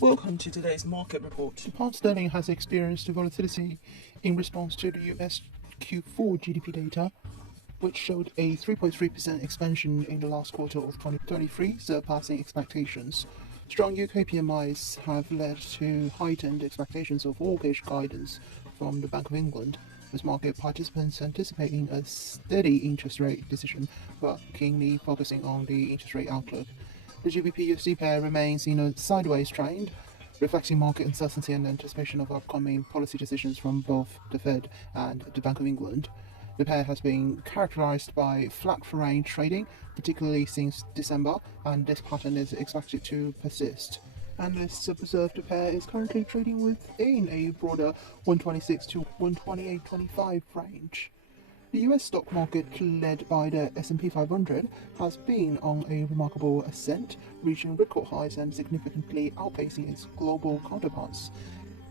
Welcome to today's market report. The pound sterling has experienced volatility in response to the US Q4 GDP data, which showed a 3.3% expansion in the last quarter of 2023, surpassing expectations. Strong UK PMIs have led to heightened expectations of hawkish guidance from the Bank of England, with market participants anticipating a steady interest rate decision but keenly focusing on the interest rate outlook. The GBP-USD pair remains in a sideways trend, reflecting market uncertainty and anticipation of upcoming policy decisions from both the Fed and the Bank of England. The pair has been characterized by flat foreign trading, particularly since December, and this pattern is expected to persist. Analysts observe the pair is currently trading within a broader 126 to 128.25 range. The US stock market, led by the S&P 500, has been on a remarkable ascent, reaching record highs and significantly outpacing its global counterparts.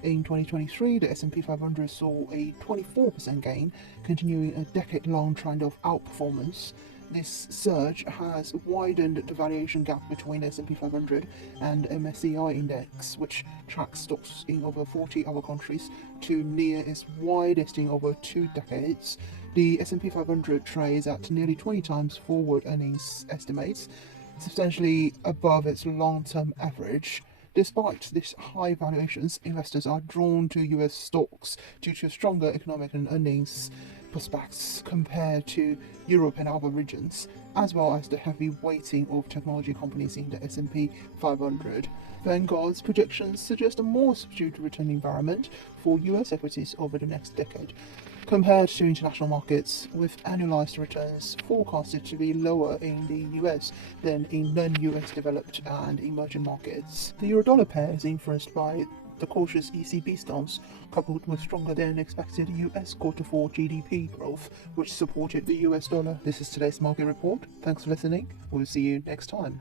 In 2023, the S&P 500 saw a 24% gain, continuing a decade-long trend of outperformance. This surge has widened the valuation gap between the S&P 500 and MSCI index, which tracks stocks in over 40 other countries, to near its widest in over 2 decades. The S&P 500 trades at nearly 20 times forward earnings estimates, substantially above its long-term average. Despite these high valuations, investors are drawn to US stocks due to stronger economic and earnings prospects compared to Europe and other regions, as well as the heavy weighting of technology companies in the S&P 500. Vanguard's projections suggest a more subdued return environment for US equities over the next decade, compared to international markets, with annualized returns forecasted to be lower in the US than in non-US developed and emerging markets. The euro-dollar pair is influenced by the cautious ECB stance, coupled with stronger than expected US Q4 GDP growth, which supported the US dollar. This is today's market report. Thanks for listening. We'll see you next time.